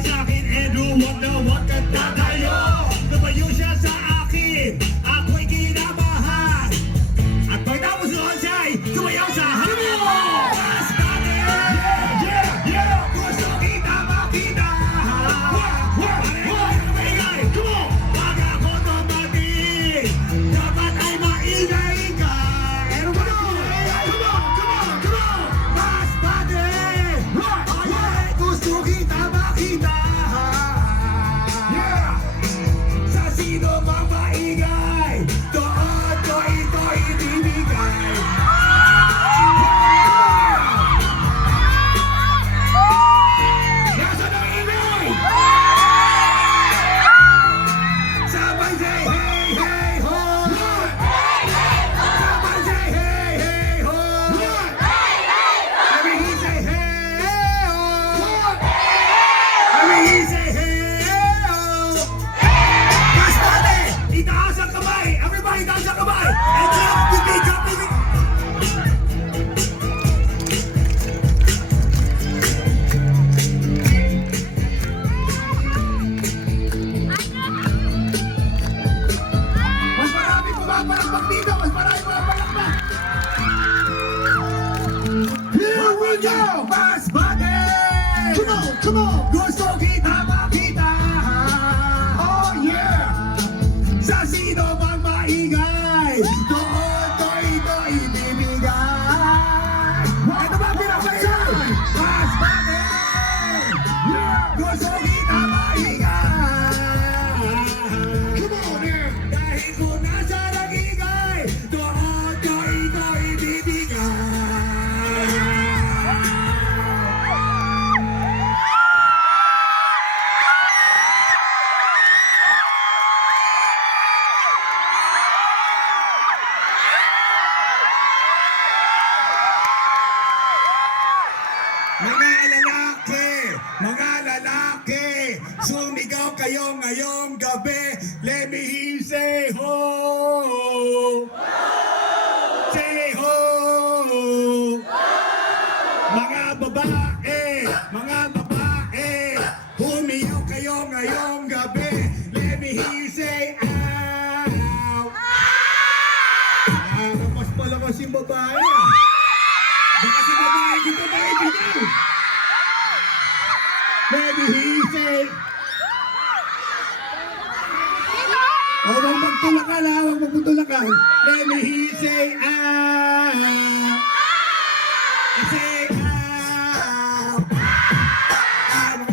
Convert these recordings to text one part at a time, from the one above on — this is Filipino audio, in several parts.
sa akin, Andrew, wag ka tatayo. Tumayo siya sa akin, ako'y kinabahan. At pagtapos noon siya'y tumayaw sa hangin. Mas dati, gusto kita makita. Maingay, pag ako dumating, dapat ay maingay ka. And come on, mas dati, gusto kita makita. Sa sino mang maingay, doon ko ito ibibigay. Nasaan ang ingay? Sabay say hey, hey, ho! Sabay say hey, hey, ho! I mean he say hey, ho! I mean he say hey, ho! Mas dati, itaas ang kamay! Everybody, itaas ang kamay! And drop the beat, drop the beat! Mas marami pumapalakpak dito! Mas marami pumapalakpak! Here we go! Mas bate! Come on! Gusto kita makita! Oh yeah! Sa sino mang maingay, doon ko ito ibibigay. Ito ba pinakaingay? Mas bate! Gusto kita maingay. Come on here! Dahil kung nasa nag-ingay, doon ko ito ibibigay. Mga lalaki, sumigaw kayo ngayong gabi. Let me hear you say ho! Say ho! Mga babae, humiyaw kayo ngayong gabi. Let me hear you say ow! Mas malakas yung babae ah. Baka si babae dito ba ibigay? Maybe he say, huwag magtulakan ha, huwag magtulakan. Maybe he say, say,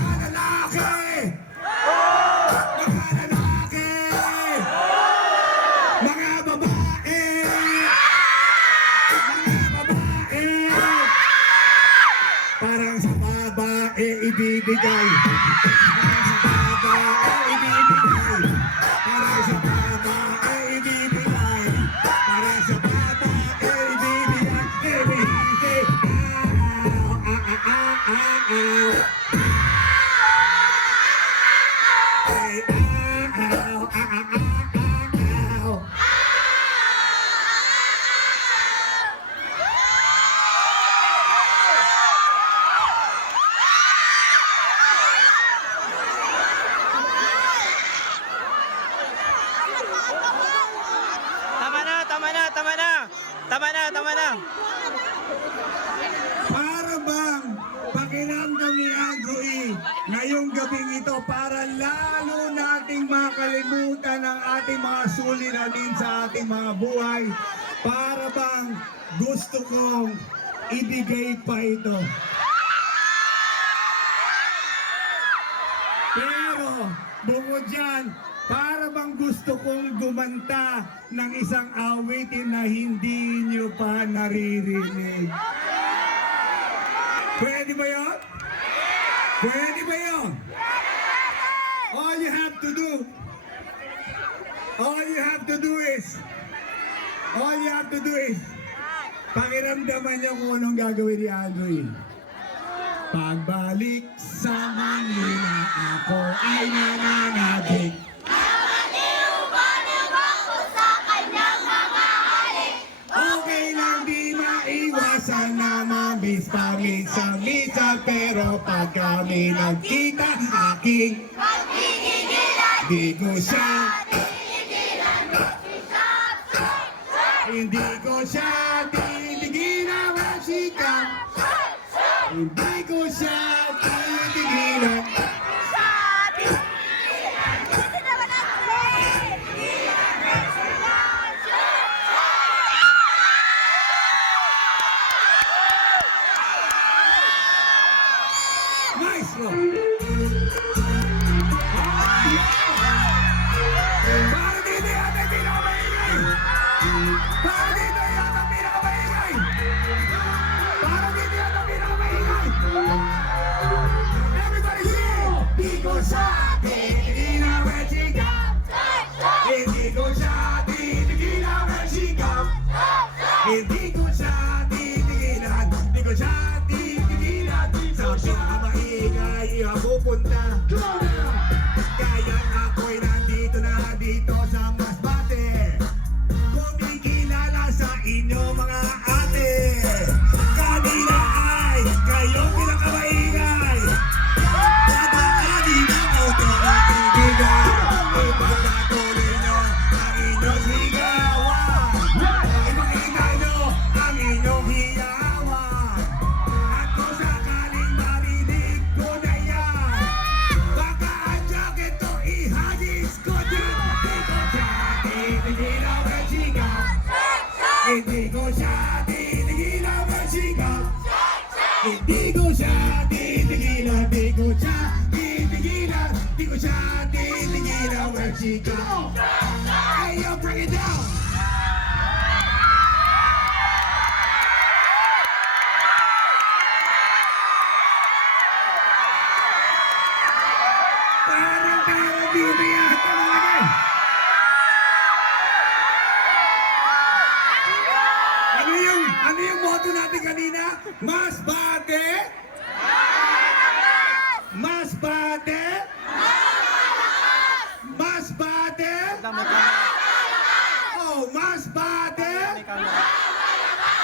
mga lalaki, mga babae, parang sa babae ibibigay. Parang sa babae ibibigay. Parang sa babae ibibigay. Parang sa babae ibibigay. Every say, ow. Say, ow. Tama na. Para bang pakiramdam ni Andrew E. ngayong gabing ito para lalo nating makalimutan ang ating mga suliranin sa ating mga buhay. Para bang gusto kong ibigay pa ito. Pero bukod dyan, para bang gusto kong gumanta ng isang awitin na hindi nyo pa naririnig. Pwede ba yun? Pwede ba yun? All you have to do is, pakiramdaman nyo kung anong gagawin ni Andrew. Pagbalik sa Manila, ako ay nananabik. Okay lang di maiwasan na mami is paminsan-minsan, pero pag kami nagkita, aking di ko siya, hindi ko siya titigilan ang sikap. Hindi ko siya titigilan. Nice one. Para dito yata pinakamaingay. Para dito yata pinakamaingay. Para dito yata pinakamaingay. Everybody sing. Hindi ko siya titigilan ang sikap. Hindi ko siya titigilan ang sikap. Hindi ko siya titigilan. Hindi ko siya titigilan. Sa pinakamaingay pupunta. Kaya ako'y nandito na dito sa Masbate. Kumikilala sa inyo mga ate. Kanina ay kayong pinakamaingay. Kanina ko pinakaibigan. Ipagpatuloy nyo ang inyong higawan. Ipakita nyo ang inyong hiyawan. At kung sakaling marinig ko na yan, baka ang jacket to ihagis ko din. Hindi ko siya titigilan ang sikap. Hindi ko siya titigilan. Hindi ko siya titigilan. Hindi ko siya titigilan ang sikap. Hey, yo, bring it down. Parang beauty yata lagi. Ano yung motto natin kanina? Masbate? Masbate? Masbate? Oh, Masbate?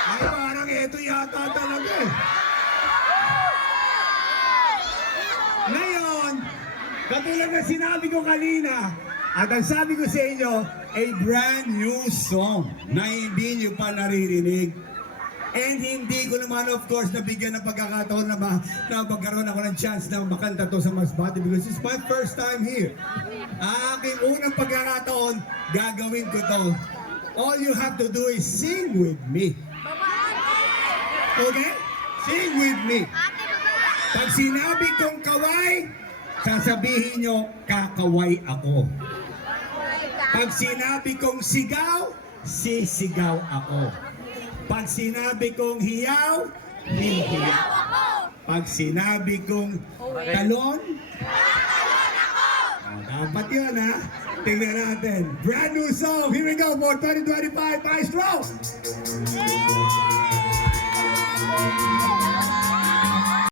Ay, parang ito yata talaga eh. Ngayon, katulad na sinabi ko kanina, at ang sabi ko sa inyo, a brand new song na hindi nyo pa naririnig. And hindi ko naman, of course, nabigyan ng pagkakataon na magkaroon ako ng chance na makanta to sa Masbate because it's my first time here. Aking unang pagkakataon, gagawin ko to. All you have to do is sing with me. Okay? Sing with me. Pag sinabi kong kaway, sasabihin nyo, kakaway ako. Pag sinabi kong sigaw, sisigaw ako. Pag sinabi kong hiyaw, hihiyaw ako. Pag sinabi kong talon, dapat yun ha. Tingnan natin. Brand new song. Here we go for 2025 Maestro.